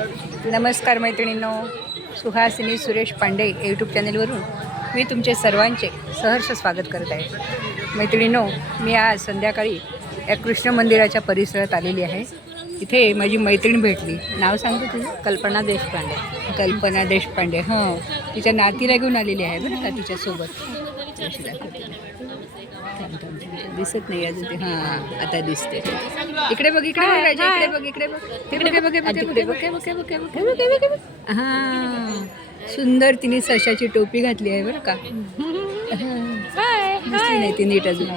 नमस्कार मैत्रिणींनो, सुहासिनी सुरेश पांडे यूट्यूब चॅनलवरून मी तुमचे सर्वांचे सहर्ष स्वागत करत आहे। मैत्रिणींनो, मी आज संध्याकाळी या कृष्ण मंदिराच्या परिसरात आलेली आहे। इथे माझी मैत्रीण भेटली। नाव सांगते तुझं? कल्पना देशपांडे। कल्पना देशपांडे। हां, तिच्या नातीला घेऊन आलेली आहे बरं का तिच्यासोबत। दिसत नाही अजून ते। हां, आता दिसते। इकडे बघ, इकडे बघ राजा, इकडे बघ, इकडे बघ, इकडे बघ, इकडे बघ। हां, सुंदर तिने सशाची टोपी घातली आहे बरं का। दिसली नाही ती नीट अजून।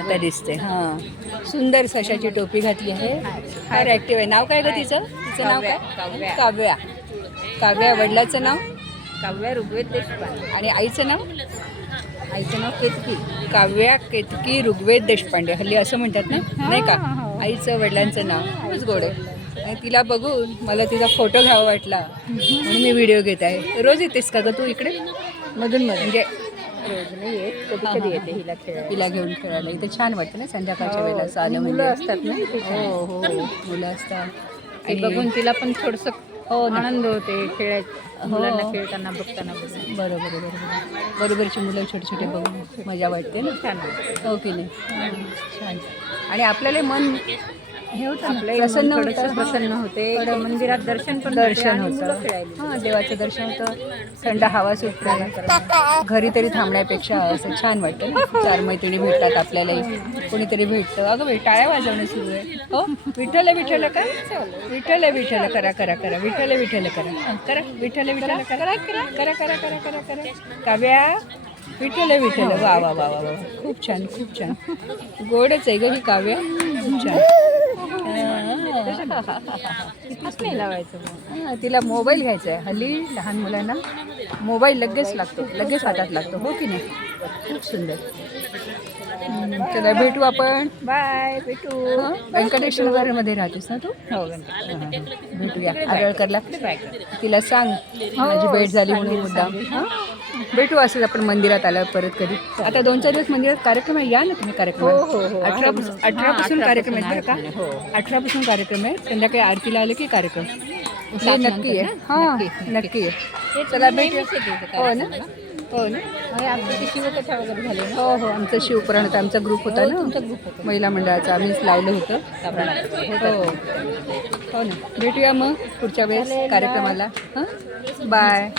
आता दिसते। हां, सुंदर सशाची टोपी घातली आहे। फार ॲक्टिव्ह आहे। नाव काय गं तिचं? तिचं नाव काय? काव्या। काव्या। वडिलाचं नाव? काव्या ऋग्वेद देशपांडे। आणि आईचं नाव? आईचं नाव केतकी। काव्या केतकी ऋग्वेद देशपांडे। हल्ली असं म्हणतात ना, नाही का? आईचं वडिलांचं नाव खूपच गोड आहे। आणि तिला बघून मला तिचा फोटो घ्यावा वाटला म्हणून मी व्हिडिओ घेत आहे। रोज येतेस का गं तू इकडे? मधून म्हणजे रोज नाही येत, कधी कधी येते हिला खेळायला। तिला घेऊन खेळायला इथे छान वाटतं ना संध्याकाळच्या वेळेला असं आलं म्हणजे। मुलं असतात ना इथे। हो हो, मुलं असतात ते आणि बघून तिला पण थोडंसं हो ना, आनंद होते खेळायचं, मुलांना खेळताना बघताना बघून। बरोबर आहे, बरोबर आहे। बरोबरची मुलं छोटे छोटे बघून मजा वाटते ना, छान वाटतं। हो की नाही? छान। आणि आपल्याला मन हे होतं ना, आपलंही प्रसन्न मन होतं। थोडंसं प्रसन्न होते। मंदिरात दर्शन पण होते दर्शन आणि मुलं होतं। खेळायला। हां, देवाचं दर्शन होतं, थंड हवा सुटते। घरी तरी थांबण्यापेक्षा असं छान वाटतं ना, चार मैत्रिणी भेटतात आपल्यालाही, कोणीतरी भेटतं। अगं बाई, टाळ्या वाजवणं सुरू आहे। हो, विठ्ठल विठ्ठल का? विठ्ठल विठ्ठल करा करा करा, विठ्ठल विठ्ठल करा करा, विठ्ठल विठ्ठल करा करा करा करा करा करा करा। काव्या, विठ्ठल विठ्ठल। वा वा वा वा वा, खूप छान, खूप छान। गोडच आहे गं ही काव्या, खूप छान। हात नाही लावायचं मग। हां, तिला मोबाईल घ्यायचा आहे। हल्ली लहान मुलांना मोबाईल लगेच लागतो, लगेच हातात लागतो, हो की नाही? खूप सुंदर। चला भेटू आपण। बाय, भेटू। व्यंकटेश नगरमध्ये राहतेस ना तू? हो, भेटूया आरळकरला। तिला सांग माझी भेट झाली म्हणून मुद्दाम। हां, भेटू असंच आपण मंदिरात आल्यावर परत कधी। आता 2-4 दिवस मंदिरात कार्यक्रम आहे, या ना तुम्ही कार्यक्रमाला। हो, हो, हो. 18पासून कार्यक्रम आहेत बरं का। हो. 18पासून कार्यक्रम आहे। संध्याकाळी आरतीला आले की कार्यक्रम हे नक्की आहे। हां, नक्की आहे। चला भेटूया। हो ना, हो ना। आमची शिवकथा वगैरे झाली ना? हो हो, आमचं शिवपुराणाचा आमचा ग्रुप होता ना, तुमचा ग्रुप होता। महिला मंडळाचा, आम्हीच लावलं होतं। हो हो ना, भेटूया मग पुढच्या वेळेस कार्यक्रमाला। हां, बाय।